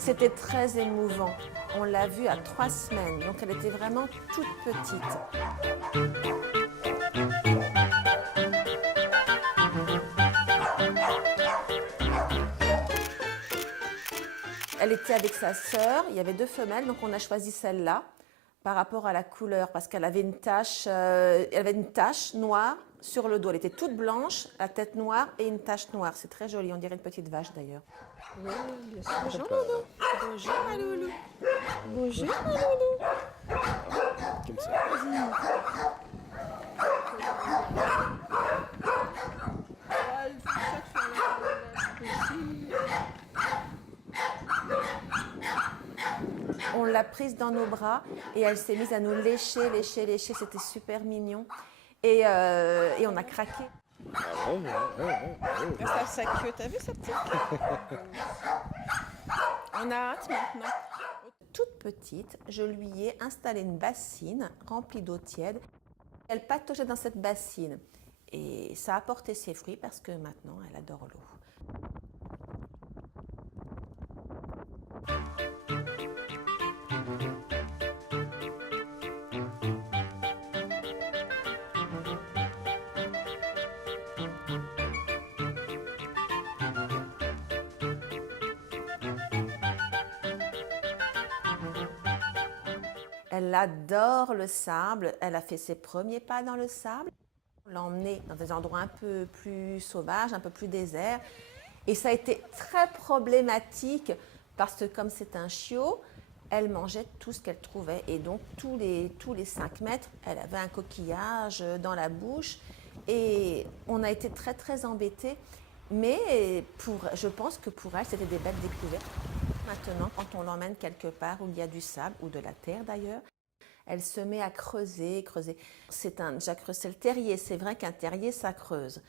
C'était très émouvant. On l'a vue à 3 semaines, donc elle était vraiment toute petite. Elle était avec sa sœur, il y avait 2 femelles, donc on a choisi celle-là par rapport à la couleur, parce qu'elle avait une tache noire sur le dos. Elle était toute blanche, la tête noire et une tache noire. C'est très joli, on dirait une petite vache d'ailleurs. Oui, bien sûr. Bonjour Loulou. Bonjour ma Loulou. Bonjour ma Loulou. Comme ça. On l'a prise dans nos bras et elle s'est mise à nous lécher. C'était super mignon. Et on a craqué. Reste sa queue, t'as vu sa petite queue? On a hâte maintenant. Toute petite, je lui ai installé une bassine remplie d'eau tiède. Elle pataugeait dans cette bassine et ça a porté ses fruits parce que maintenant elle adore l'eau. Elle adore le sable, elle a fait ses premiers pas dans le sable. On l'a emmenée dans des endroits un peu plus sauvages, un peu plus déserts. Et ça a été très problématique parce que comme c'est un chiot, elle mangeait tout ce qu'elle trouvait. Et donc tous les 5 mètres, elle avait un coquillage dans la bouche. Et on a été très très embêtés. Mais je pense que pour elle, c'était des belles découvertes. Maintenant, quand on l'emmène quelque part où il y a du sable, ou de la terre d'ailleurs, elle se met à creuser. C'est le terrier, c'est vrai qu'un terrier, ça creuse.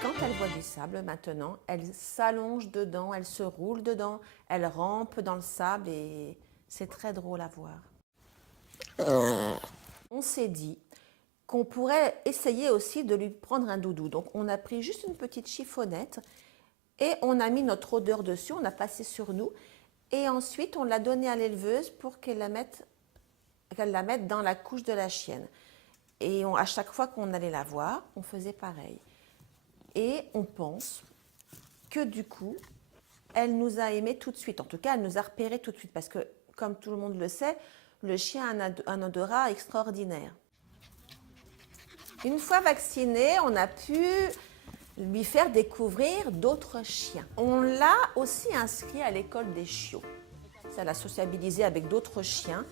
Quand elle voit du sable maintenant, elle s'allonge dedans, elle se roule dedans, elle rampe dans le sable et c'est très drôle à voir. On s'est dit qu'on pourrait essayer aussi de lui prendre un doudou. Donc on a pris juste une petite chiffonnette et on a mis notre odeur dessus, on a passé sur nous et ensuite on l'a donnée à l'éleveuse pour qu'elle la mette dans la couche de la chienne. Et à chaque fois qu'on allait la voir, on faisait pareil. Et on pense que du coup, elle nous a aimés tout de suite. En tout cas, elle nous a repérés tout de suite parce que, comme tout le monde le sait, le chien a un odorat extraordinaire. Une fois vaccinée, on a pu lui faire découvrir d'autres chiens. On l'a aussi inscrit à l'école des chiots. Ça l'a sociabilisé avec d'autres chiens,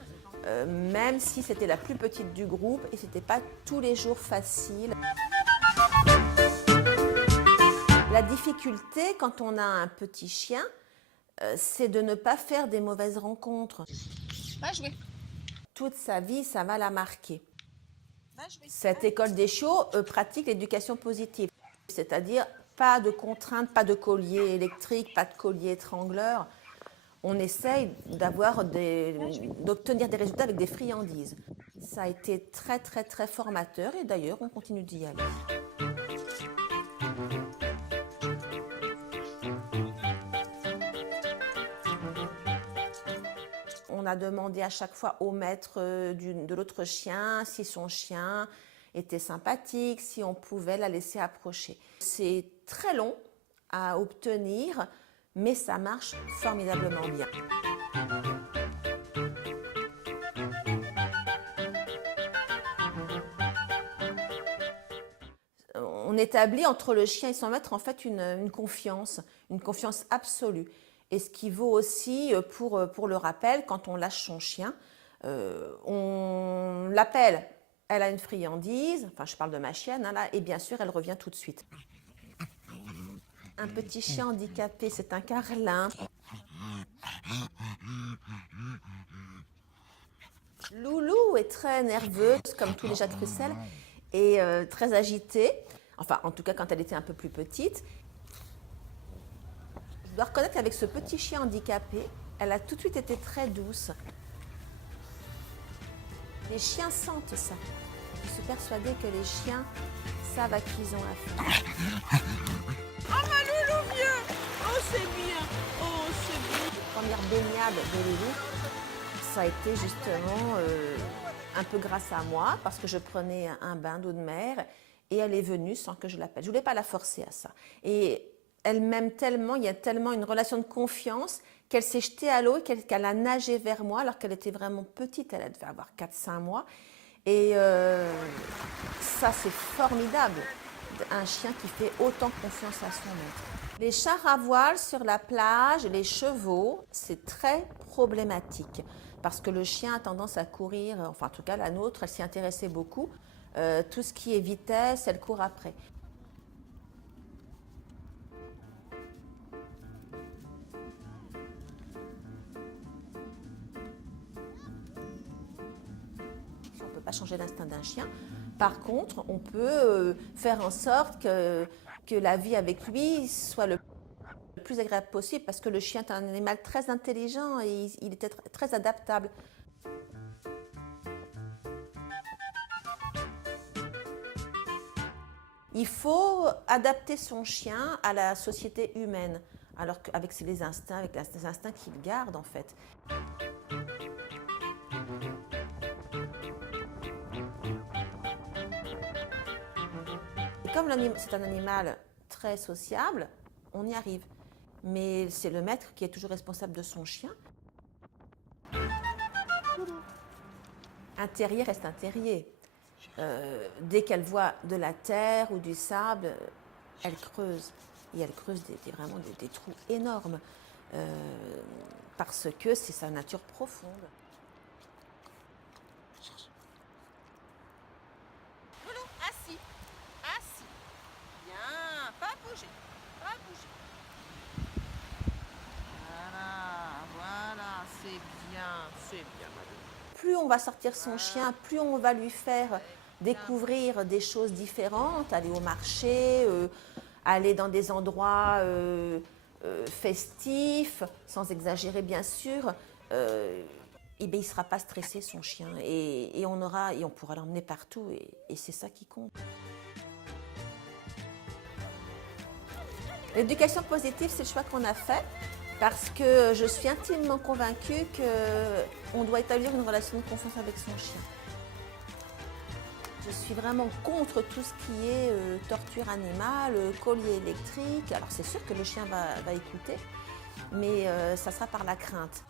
même si c'était la plus petite du groupe et ce n'était pas tous les jours facile. La difficulté quand on a un petit chien, c'est de ne pas faire des mauvaises rencontres. Va jouer. Toute sa vie, ça va la marquer. Va jouer. Cette école des chiots pratique l'éducation positive, c'est-à-dire pas de contraintes, pas de collier électrique, pas de collier étrangleur. On essaye d'obtenir des résultats avec des friandises. Ça a été très très très formateur et d'ailleurs on continue d'y aller. On a demandé à chaque fois au maître de l'autre chien si son chien était sympathique, si on pouvait la laisser approcher. C'est très long à obtenir, mais ça marche formidablement bien. On établit entre le chien et son maître en fait une confiance absolue. Et ce qui vaut aussi pour le rappel, quand on lâche son chien, on l'appelle, elle a une friandise, enfin je parle de ma chienne, hein, là, et bien sûr elle revient tout de suite. Un petit chien handicapé, c'est un carlin. Loulou est très nerveuse, comme tous les chats de Bruxelles, et très agitée, enfin en tout cas quand elle était un peu plus petite. Je dois reconnaître qu'avec ce petit chien handicapé, elle a tout de suite été très douce. Les chiens sentent ça. Je suis persuadée que les chiens savent à qui ils ont affaire. Oh ma Loulou, vieux! c'est bien. Oh, c'est bien. La première baignade de Loulou, ça a été justement un peu grâce à moi, parce que je prenais un bain d'eau de mer et elle est venue sans que je l'appelle. Je ne voulais pas la forcer à ça. Et elle m'aime tellement, il y a tellement une relation de confiance qu'elle s'est jetée à l'eau et qu'elle a nagé vers moi alors qu'elle était vraiment petite, elle devait avoir 4-5 mois. Et ça, c'est formidable, un chien qui fait autant confiance à son maître. Les chars à voile sur la plage, les chevaux, c'est très problématique parce que le chien a tendance à courir, enfin en tout cas la nôtre, elle s'y intéressait beaucoup. Tout ce qui est vitesse, elle court après. On ne peut pas changer l'instinct d'un chien. Par contre, on peut faire en sorte que la vie avec lui soit le plus agréable possible parce que le chien est un animal très intelligent et il est très adaptable. Il faut adapter son chien à la société humaine, alors qu'avec les instincts, avec les instincts qu'il garde en fait. Et comme c'est un animal très sociable, on y arrive. Mais c'est le maître qui est toujours responsable de son chien. Un terrier reste un terrier. Dès qu'elle voit de la terre ou du sable, elle creuse. Et elle creuse vraiment des trous énormes. Parce que c'est sa nature profonde. Loulou, assis. Assis. Bien. Pas bouger. Pas bouger. Voilà. C'est bien. C'est bien, Malou. Plus on va sortir son chien, plus on va lui faire découvrir des choses différentes, aller au marché, aller dans des endroits festifs, sans exagérer bien sûr, et bien, il ne sera pas stressé son chien et on pourra l'emmener partout et c'est ça qui compte. L'éducation positive, c'est le choix qu'on a fait parce que je suis intimement convaincue qu'on doit établir une relation de confiance avec son chien. Je suis vraiment contre tout ce qui est torture animale, collier électrique. Alors c'est sûr que le chien va écouter, mais ça sera par la crainte.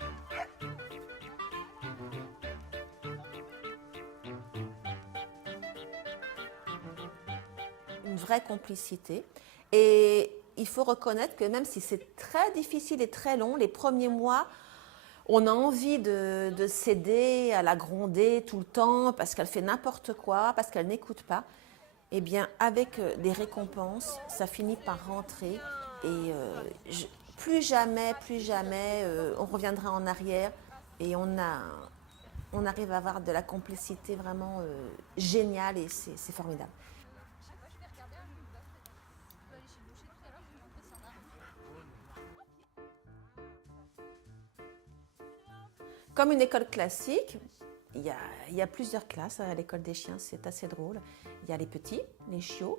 Une vraie complicité. Et il faut reconnaître que même si c'est très difficile et très long, les premiers mois, on a envie de céder, à la gronder tout le temps parce qu'elle fait n'importe quoi, parce qu'elle n'écoute pas. Eh bien, avec des récompenses, ça finit par rentrer et plus jamais, on reviendra en arrière et on arrive à avoir de la complicité vraiment géniale et c'est formidable. Comme une école classique, il y a plusieurs classes à l'école des chiens, c'est assez drôle. Il y a les petits, les chiots.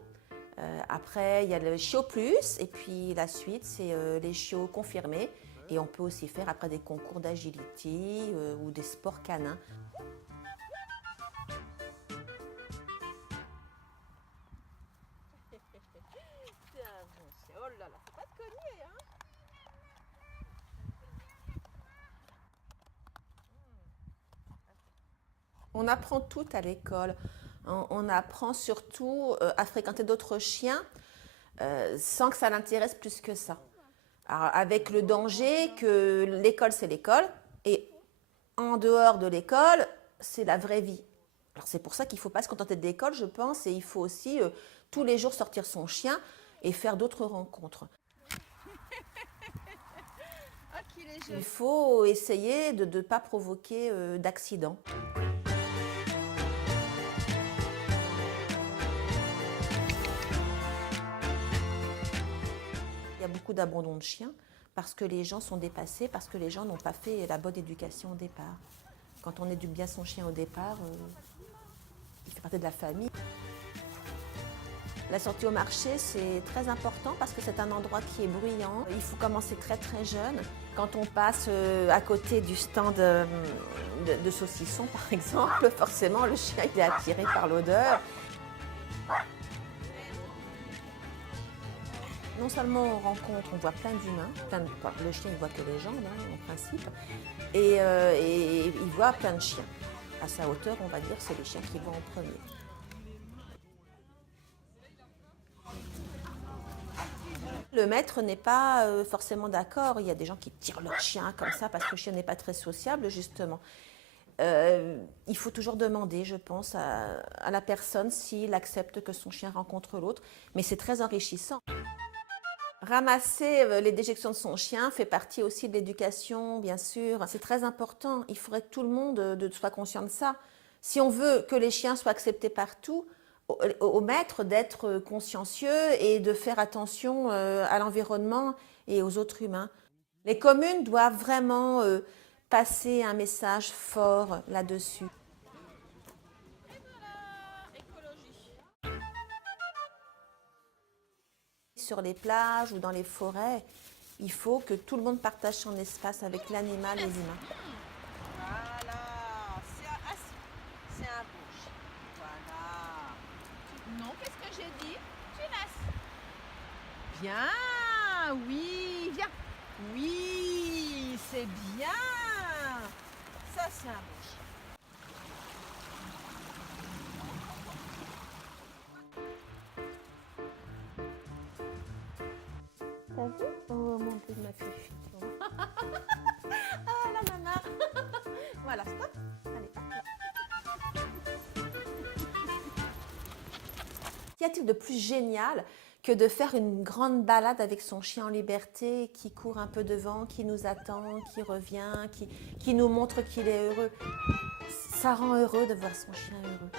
Après, il y a le chiot plus, et puis la suite, c'est les chiots confirmés. Et on peut aussi faire après des concours d'agility ou des sports canins. Oh là là, faut pas te cogner, hein. On apprend tout à l'école. On apprend surtout à fréquenter d'autres chiens sans que ça l'intéresse plus que ça. Alors, avec le danger que l'école, c'est l'école et en dehors de l'école, c'est la vraie vie. Alors, c'est pour ça qu'il ne faut pas se contenter de l'école, je pense, et il faut aussi tous les jours sortir son chien et faire d'autres rencontres. Il faut essayer de ne pas provoquer d'accidents. Il y a beaucoup d'abandon de chiens parce que les gens sont dépassés, parce que les gens n'ont pas fait la bonne éducation au départ. Quand on éduque bien son chien au départ, il fait partie de la famille. La sortie au marché, c'est très important parce que c'est un endroit qui est bruyant. Il faut commencer très très jeune. Quand on passe à côté du stand de saucissons, par exemple, forcément le chien il est attiré par l'odeur. Non seulement on voit plein d'humains, le chien il voit que les jambes en principe, et il voit plein de chiens. À sa hauteur, on va dire, c'est les chiens qui vont en premier. Le maître n'est pas forcément d'accord. Il y a des gens qui tirent leur chien comme ça parce que le chien n'est pas très sociable, justement. Il faut toujours demander, je pense, à la personne s'il accepte que son chien rencontre l'autre. Mais c'est très enrichissant. Ramasser les déjections de son chien fait partie aussi de l'éducation, bien sûr. C'est très important. Il faudrait que tout le monde soit conscient de ça. Si on veut que les chiens soient acceptés partout, au maître d'être consciencieux et de faire attention à l'environnement et aux autres humains. Les communes doivent vraiment passer un message fort là-dessus. Sur les plages ou dans les forêts, il faut que tout le monde partage son espace avec l'animal et les humains. Voilà, c'est un bouge. Voilà. Non, qu'est-ce que j'ai dit? Tu laisses. Bien, oui, viens. Oui, c'est bien. Ça, c'est un bouge. T'as vu? Oh mon Dieu, ma fifi. Ah la maman. Voilà, stop. Allez, hop. Qu'y a-t-il de plus génial que de faire une grande balade avec son chien en liberté, qui court un peu devant, qui nous attend, qui revient, qui nous montre qu'il est heureux. Ça rend heureux de voir son chien heureux.